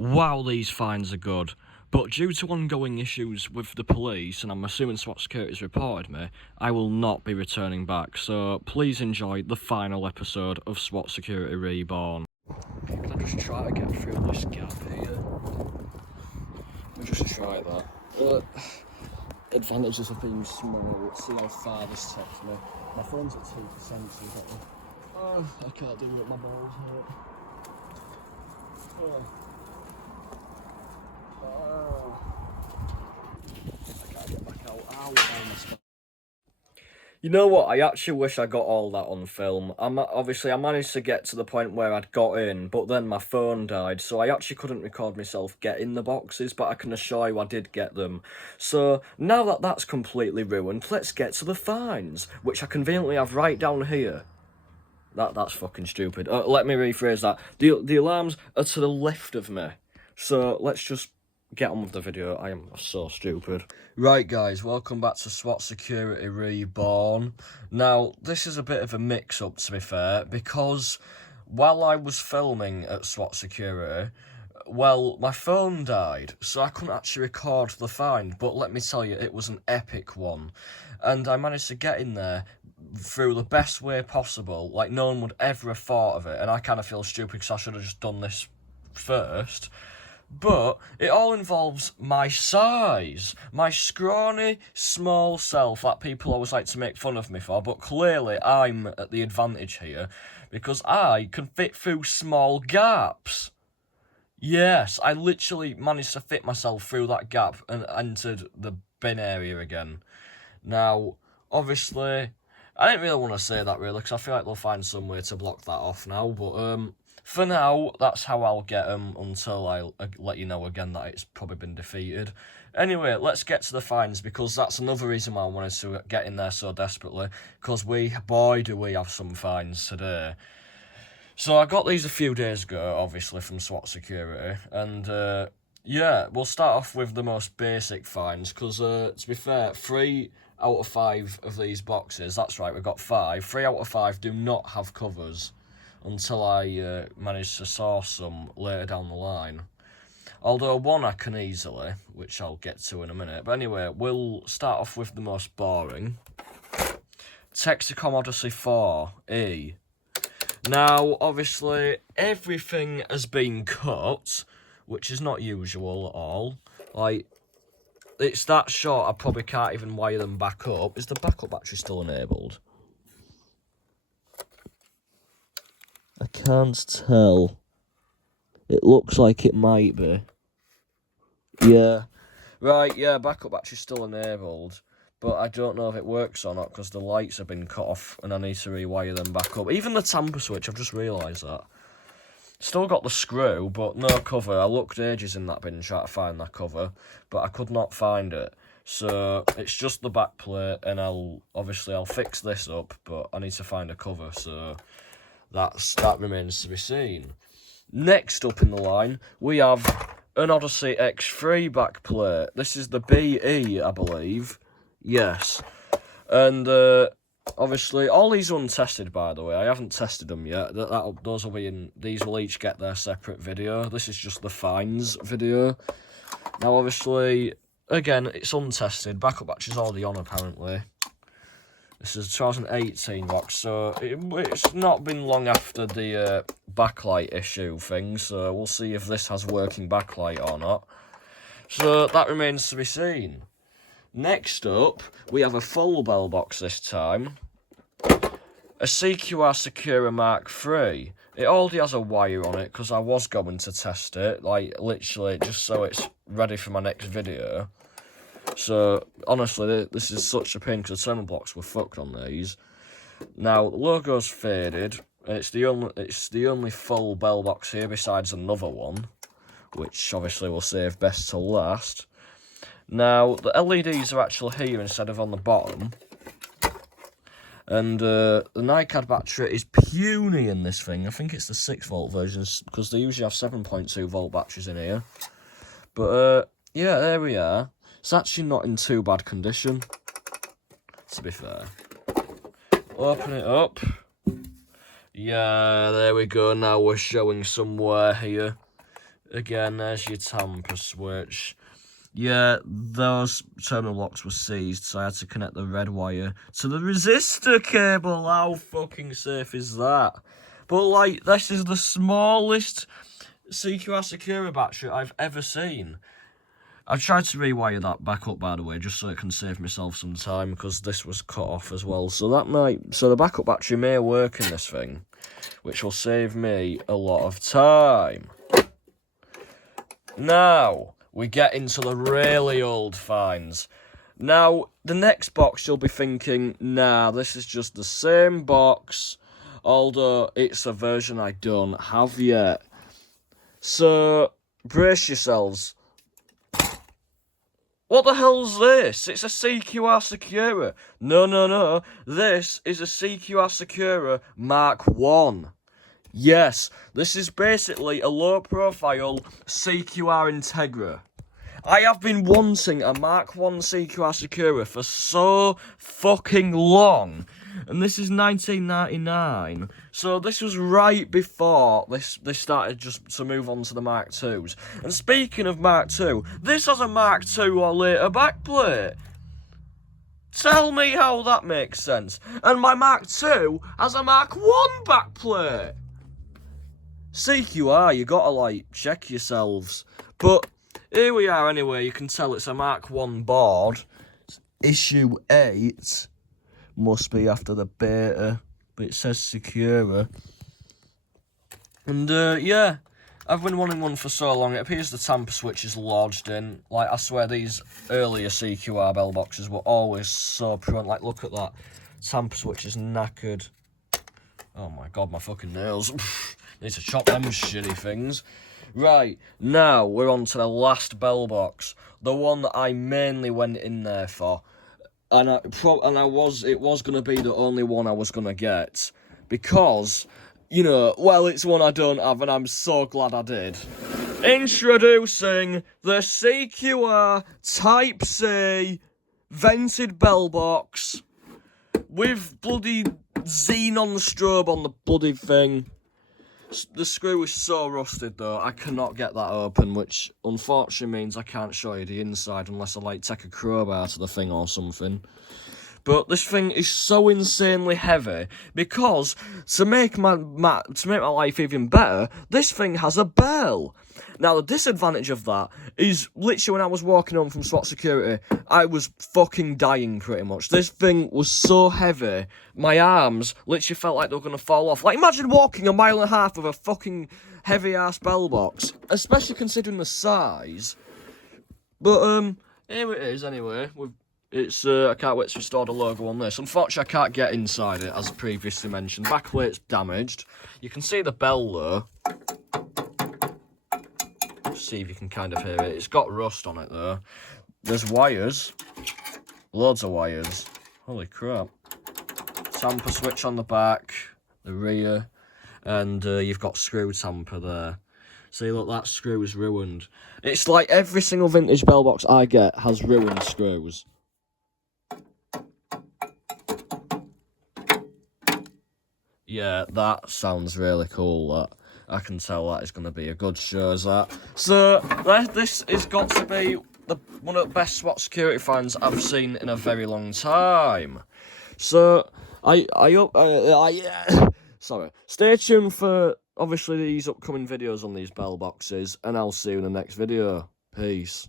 Wow, these fines are good. But due to ongoing issues with the police, and I'm assuming SWAT Security's reported me, I will not be returning back. So please enjoy the final episode of SWAT Security Reborn. Can I just try to get through this gap here? Let me just try that. Advantages of being small. Let's see how far this takes me. My phone's at 2%, so I can't do it, my balls hurt. I can't get back out. Ow, you know what? I actually wish I got all that on film. Obviously, I managed to get to the point where I'd got in, but then my phone died, so I actually couldn't record myself getting the boxes, but I can assure you I did get them. So, now that that's completely ruined, let's get to the fines, which I conveniently have right down here. That's fucking stupid. Let me rephrase that. The alarms are to the left of me. So, let's just get on with the video. I am so stupid. Right, guys, welcome back to SWAT Security Reborn. Now, this is a bit of a mix-up, to be fair, because while I was filming at SWAT Security, well, my phone died, so I couldn't actually record the find, but let me tell you, it was an epic one. And I managed to get in there through the best way possible, like no one would ever have thought of it, and I kind of feel stupid because I should have just done this first. But it all involves my size, my scrawny, small self that people always like to make fun of me for, but clearly I'm at the advantage here, because I can fit through small gaps. Yes, I literally managed to fit myself through that gap and entered the bin area again. Now, obviously, I didn't really want to say that really, because I feel like they'll find some way to block that off now, but for now, that's how I'll get them until I let you know again that it's probably been defeated. Anyway, let's get to the fines, because that's another reason why I wanted to get in there so desperately, because boy, do we have some fines today. So I got these a few days ago, obviously, from SWAT Security, and yeah, we'll start off with the most basic fines, because to be fair, 3 out of 5 of these boxes, that's right, we've got 5, 3 out of 5 do not have covers, until I manage to source some later down the line. Although one I can easily, which I'll get to in a minute. But anyway, we'll start off with the most boring. Texacom Odyssey 4E. Now, obviously, everything has been cut, which is not usual at all. Like, it's that short I probably can't even wire them back up. Is the backup battery still enabled? I can't tell. It looks like it might be. Yeah. Right, yeah, backup battery's still enabled. But I don't know if it works or not, because the lights have been cut off and I need to rewire them back up. Even the tamper switch, I've just realised that. Still got the screw, but no cover. I looked ages in that bin trying to find that cover, but I could not find it. So it's just the back plate, and I'll fix this up, but I need to find a cover, so that remains to be seen. Next up in the line, we have an Odyssey X3 back plate. This is the BE, I believe. Yes. And obviously, all these are untested, by the way. I haven't tested them yet. Those will be in. These will each get their separate video. This is just the fines video. Now, obviously, again, it's untested. Backup battery's already on, apparently. This is a 2018 box, so it's not been long after the backlight issue thing, so we'll see if this has working backlight or not. So that remains to be seen. Next up, we have a full bell box this time. A CQR Secura Mark III. It already has a wire on it, because I was going to test it, like, literally, just so it's ready for my next video. So, honestly, this is such a pain, because the terminal blocks were fucked on these. Now, the logo's faded, and it's the only full bell box here besides another one, which obviously we'll save best till last. Now, the LEDs are actually here instead of on the bottom. And the NiCad battery is puny in this thing. I think it's the 6-volt version, because they usually have 7.2-volt batteries in here. But, yeah, there we are. It's actually not in too bad condition, to be fair. Open it up. Yeah, there we go. Now we're showing some wear here. Again, there's your tamper switch. Yeah, those terminal locks were seized, so I had to connect the red wire to the resistor cable. How fucking safe is that? But, like, this is the smallest CQR Secura battery I've ever seen. I've tried to rewire that back up, by the way, just so it can save myself some time, because this was cut off as well. So the backup battery may work in this thing, which will save me a lot of time. Now, we get into the really old finds. Now, the next box you'll be thinking, nah, this is just the same box, although it's a version I don't have yet. So, brace yourselves. What the hell's this? It's a CQR Secura. No. This is a CQR Secura Mark 1. Yes, this is basically a low-profile CQR Integra. I have been wanting a Mark 1 CQR Secura for so fucking long. And this is 1999. So this was right before this started just to move on to the Mark 2s. And speaking of Mark 2, this has a Mark 2 or later backplate. Tell me how that makes sense. And my Mark 2 has a Mark 1 backplate. CQR, you gotta, like, check yourselves. But here we are anyway. You can tell it's a Mark 1 board. Issue 8. Must be after the beta, but it says Secura. And, yeah, I've been wanting one for so long. It appears the tamper switch is lodged in. Like, I swear these earlier CQR bell boxes were always so prone. Like, look at that. Tamper switch is knackered. Oh my god, my fucking nails. Need to chop them shitty things. Right, now we're on to the last bell box. The one that I mainly went in there for. And it was going to be the only one I was going to get. Because, you know, well, it's one I don't have, and I'm so glad I did. Introducing the CQR Type C vented bell box with bloody xenon strobe on the bloody thing. The screw is so rusted though, I cannot get that open, which unfortunately means I can't show you the inside unless I like take a crowbar to the thing or something. But this thing is so insanely heavy because to make my life even better, this thing has a bell. Now the disadvantage of that is literally when I was walking home from SWAT security, I was fucking dying pretty much. This thing was so heavy, my arms literally felt like they were going to fall off. Like imagine walking a mile and a half with a fucking heavy ass bell box, especially considering the size. But here it is anyway. It's I can't wait to restore the logo on this. Unfortunately, I can't get inside it, as previously mentioned. Backplate's damaged. You can see the bell though. See if you can kind of hear it. It's got rust on it though. There's wires. Loads of wires. Holy crap. Tamper switch on the back, the rear, and you've got screw tamper there. See, look, that screw is ruined. It's like every single vintage bell box I get has ruined screws. Yeah, that sounds really cool, that. I can tell that is going to be a good show, as that. So, this has got to be one of the best SWAT security finds I've seen in a very long time. So, sorry. Stay tuned for, obviously, these upcoming videos on these bell boxes, and I'll see you in the next video. Peace.